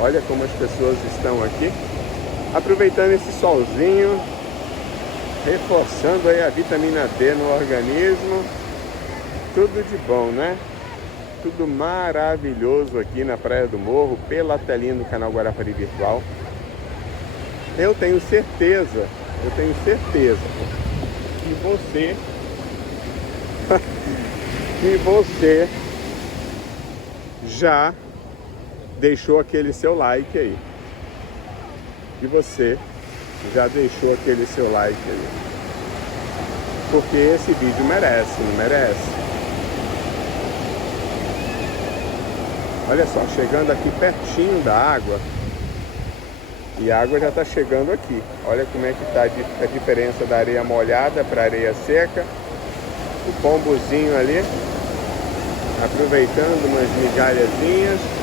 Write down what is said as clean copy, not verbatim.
Olha como as pessoas estão aqui, aproveitando esse solzinho, reforçando aí a vitamina D no organismo. Tudo de bom, né? Tudo maravilhoso aqui na Praia do Morro, pela telinha do canal Guarapari Virtual. Eu tenho certeza que você já deixou aquele seu like aí. E você já deixou aquele seu like aí. Porque esse vídeo merece, não merece? Olha só, chegando aqui pertinho da água. E a água já está chegando aqui. Olha como é que está a diferença da areia molhada para a areia seca. O pombozinho ali, aproveitando umas migalhazinhas.